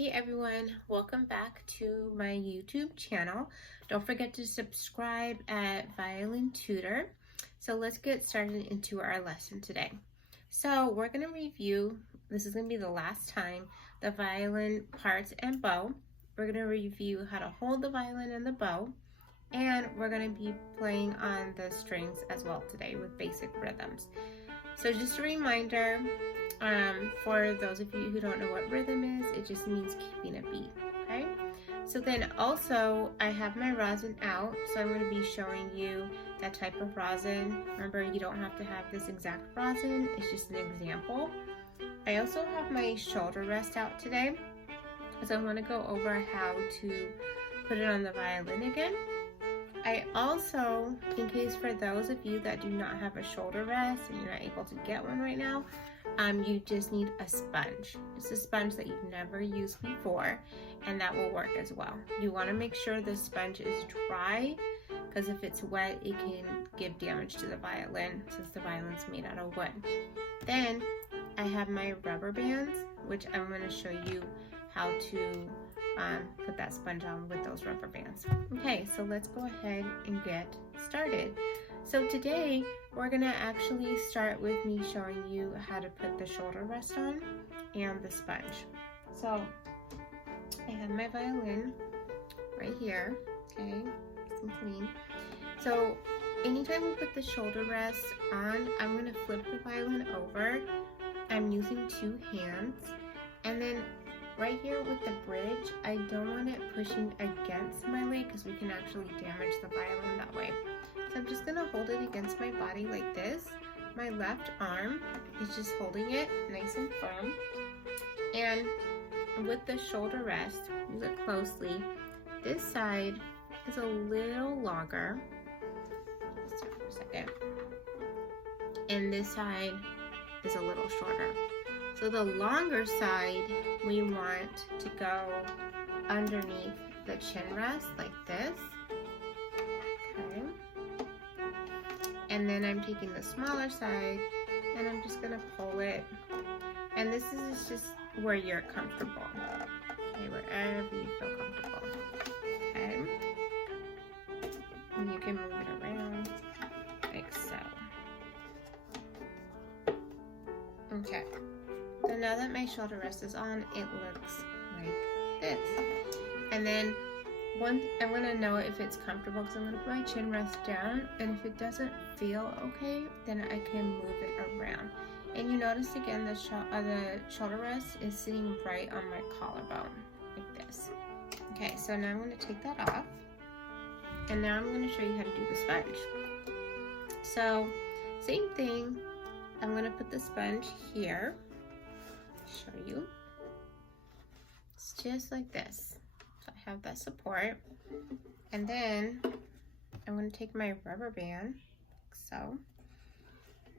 Hey everyone, welcome back to my YouTube channel. Don't forget to subscribe at Violin Tutor. So let's get started into our lesson today. So we're going to review, this is going to be the last time, the violin parts and bow. We're going to review how to hold the violin and the bow, and we're going to be playing on the strings as well today with basic rhythms. So just a reminder, for those of you who don't know what rhythm is, it just means keeping a beat, okay? So then also, I have my rosin out, so I'm going to be showing you that type of rosin. Remember, you don't have to have this exact rosin, it's just an example. I also have my shoulder rest out today, so I want to go over how to put it on the violin again. I also, in case for those of you that do not have a shoulder rest and you're not able to get one right now, you just need a sponge. It's a sponge that you've never used before, and that will work as well. You want to make sure the sponge is dry, because if it's wet, it can give damage to the violin since the violin's made out of wood. Then I have my rubber bands, which I'm going to show you how to put that sponge on with those rubber bands. Okay, so let's go ahead and get started. So today we're gonna actually start with me showing you how to put the shoulder rest on and the sponge. So I have my violin right here, okay, nice and clean. So anytime we put the shoulder rest on, I'm gonna flip the violin over. I'm using two hands, and then right here with the bridge, I don't want it pushing against my leg because we can actually damage the violin that way. So I'm just gonna hold it against my body like this. My left arm is just holding it nice and firm. And with the shoulder rest, use it closely. This side is a little longer. Let's stop for a second. And this side is a little shorter. So the longer side, we want to go underneath the chin rest like this. Okay. And then I'm taking the smaller side and I'm just gonna pull it. And this is just where you're comfortable. Okay, wherever you feel comfortable. Okay. And you can move it around like so. Okay. So now that my shoulder rest is on, it looks like this. And then I'm going to know if it's comfortable because I'm going to put my chin rest down, and if it doesn't feel okay, then I can move it around. And you notice again the shoulder rest is sitting right on my collarbone, like this. Okay, so now I'm going to take that off, and now I'm going to show you how to do the sponge. So same thing, I'm going to put the sponge here. Show you. It's just like this. So I have that support, and then I'm going to take my rubber band like so,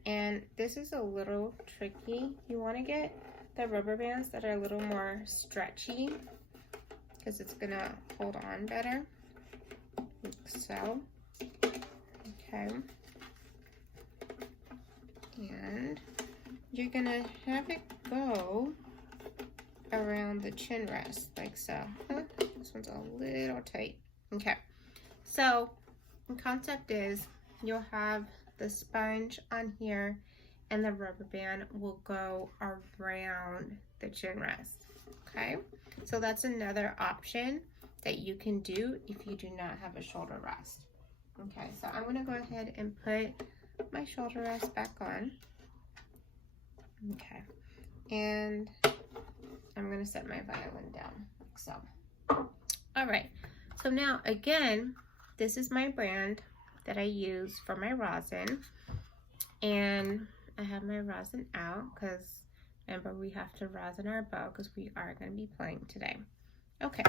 and this is a little tricky. You want to get the rubber bands that are a little more stretchy because it's going to hold on better like so. Okay, and you're gonna have it go around the chin rest like so. This one's a little tight. Okay, so the concept is you'll have the sponge on here and the rubber band will go around the chin rest. Okay, so that's another option that you can do if you do not have a shoulder rest. Okay, so I'm gonna go ahead and put my shoulder rest back on. Okay, and I'm going to set my violin down like so. All right, so now again, this is my brand that I use for my rosin, and I have my rosin out because remember we have to rosin our bow because we are going to be playing today. Okay,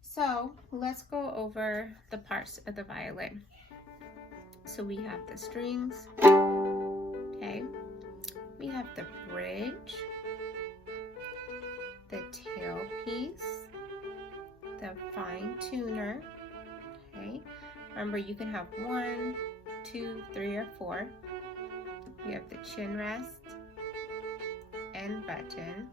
so let's go over the parts of the violin. So we have the strings, okay. We have the bridge, the tailpiece, the fine tuner, okay. Remember, you can have 1, 2, 3, or 4. We have the chin rest and button.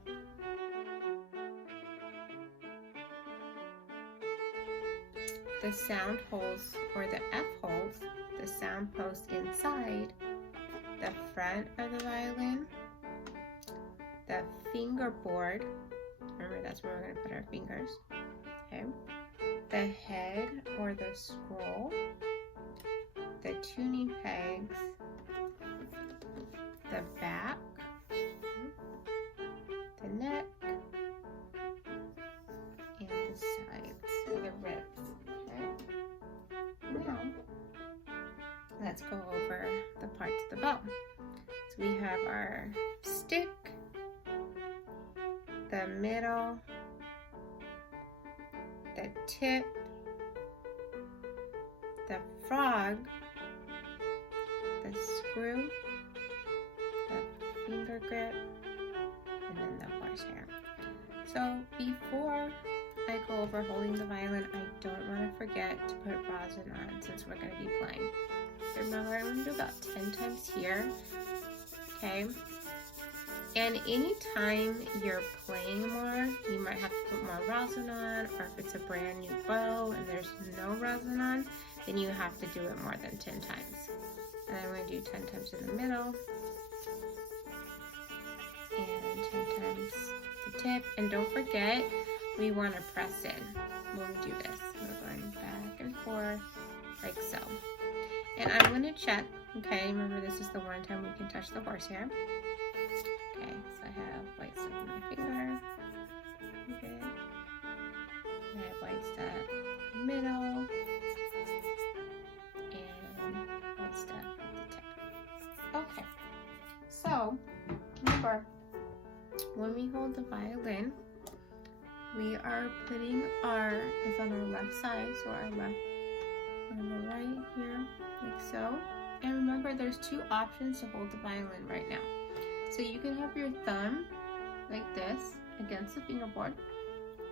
the sound holes or the F holes, the sound post inside the front of the violin, the fingerboard, remember that's where we're going to put our fingers, okay, the head or the scroll, the tuning pegs, the back, the neck, and the sides, or the ribs, okay? Now, let's go over the parts of the bow. So we have our stick, the middle, the tip, the frog, the screw, the finger grip, and then the horsehair. So before I go over holding the violin, I don't want to forget to put rosin on since we're going to be playing. Remember, I'm going to do about 10 times here, okay? And anytime you're playing more, you might have to put more rosin on, or if it's a brand new bow and there's no rosin on, then you have to do it more than 10 times. And I'm going to do 10 times in the middle, and 10 times the tip. And don't forget, we want to press in when we do this. We're going back and forth like so. And I'm going to check, okay, remember this is the one time we can touch the horsehair. Okay, so I have white stuff on my finger. Okay. I have white stuff in the middle. And white stuff at the tip. Okay. So, remember, when we hold the violin, we are putting it's on our left side, so our left on the right here, like so. And remember, there's two options to hold the violin right now. So you can have your thumb like this against the fingerboard,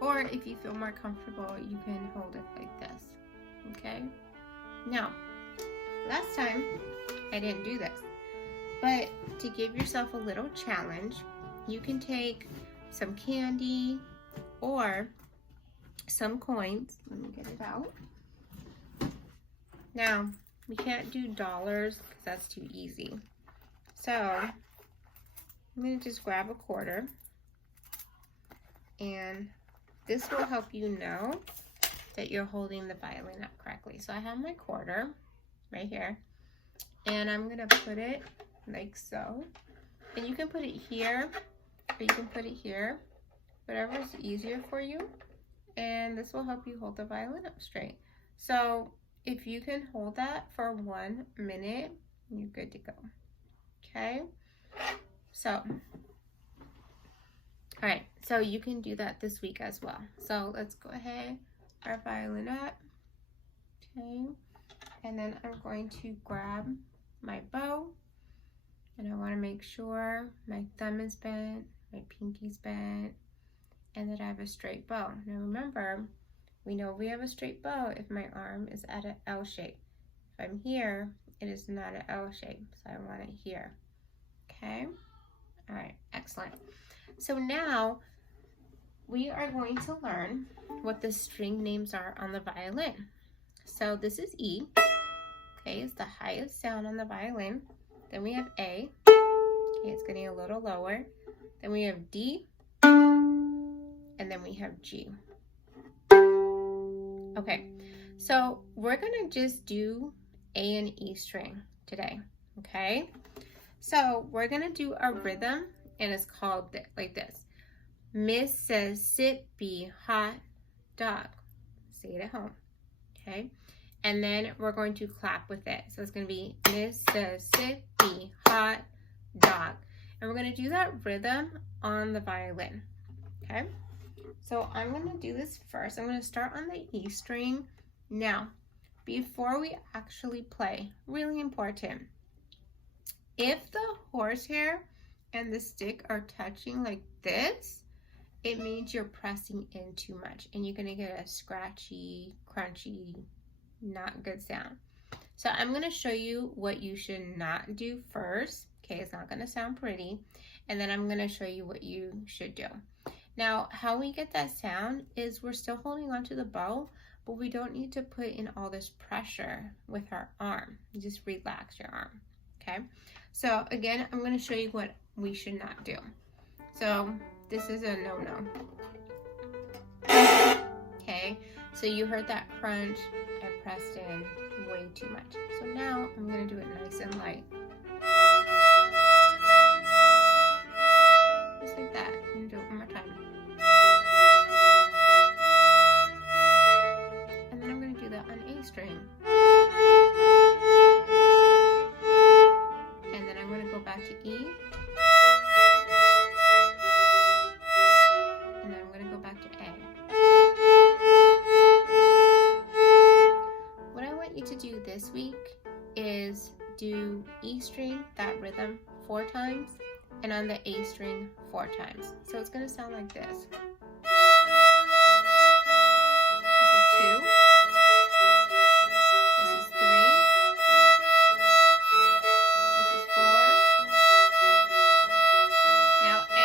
or if you feel more comfortable, you can hold it like this, okay? Now, last time I didn't do this, but to give yourself a little challenge, you can take some candy or some coins. Let me get it out. Now, we can't do dollars because that's too easy. So, I'm going to just grab a quarter, and this will help you know that you're holding the violin up correctly. So I have my quarter right here, and I'm going to put it like so. And you can put it here, or you can put it here, whatever is easier for you. And this will help you hold the violin up straight. So if you can hold that for 1 minute, you're good to go. Okay? So, all right, so you can do that this week as well. So let's go ahead, our violin up, okay? And then I'm going to grab my bow, and I wanna make sure my thumb is bent, my pinky's bent, and that I have a straight bow. Now remember, we know we have a straight bow if my arm is at an L shape. If I'm here, it is not an L shape, so I want it here, okay? All right, excellent. So now we are going to learn what the string names are on the violin. So this is E, okay, it's the highest sound on the violin. Then we have A, okay, it's getting a little lower. Then we have D, and then we have G. Okay, so we're gonna just do A and E string today, okay? So we're gonna do a rhythm, and it's called like this. Mississippi hot dog. Say it at home, okay? And then we're going to clap with it. So it's gonna be Mississippi hot dog. And we're gonna do that rhythm on the violin, okay? So I'm gonna do this first. I'm gonna start on the E string. Now, before we actually play, really important, if the horsehair and the stick are touching like this, it means you're pressing in too much, and you're gonna get a scratchy, crunchy, not good sound. So I'm gonna show you what you should not do first. Okay, it's not gonna sound pretty. And then I'm gonna show you what you should do. Now, how we get that sound is we're still holding onto the bow, but we don't need to put in all this pressure with our arm. You just relax your arm, okay? So again, I'm going to show you what we should not do. So this is a no-no. Okay, so you heard that crunch. I pressed in way too much. So now I'm going to do it nice and light. Just like that. I'm going to do it one more time. And then I'm going to do that on A string. And then I'm going to go back to E. And then I'm going to go back to A. What I want you to do this week is do E string, that rhythm, 4 times, and on the A string 4 times. So it's going to sound like this. This is 2. This is 3. This is 4. Now A.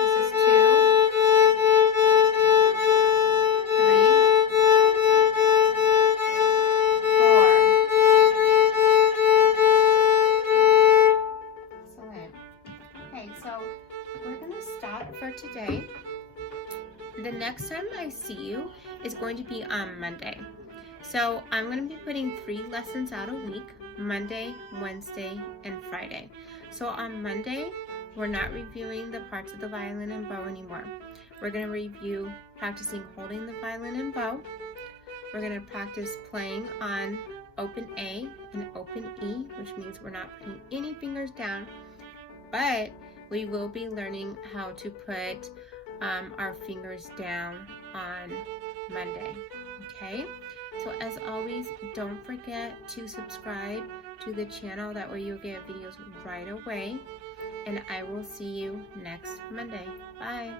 This is 2. 3. 4. Excellent. Okay, so we're going to stop for today. The next time I see you is going to be on Monday. So I'm going to be putting 3 lessons out a week, Monday, Wednesday, and Friday. So on Monday, we're not reviewing the parts of the violin and bow anymore. We're going to review practicing holding the violin and bow. We're going to practice playing on open A and open E, which means we're not putting any fingers down, but we will be learning how to put our fingers down on Monday, okay? So as always, don't forget to subscribe to the channel. That way you'll get videos right away. And I will see you next Monday. Bye.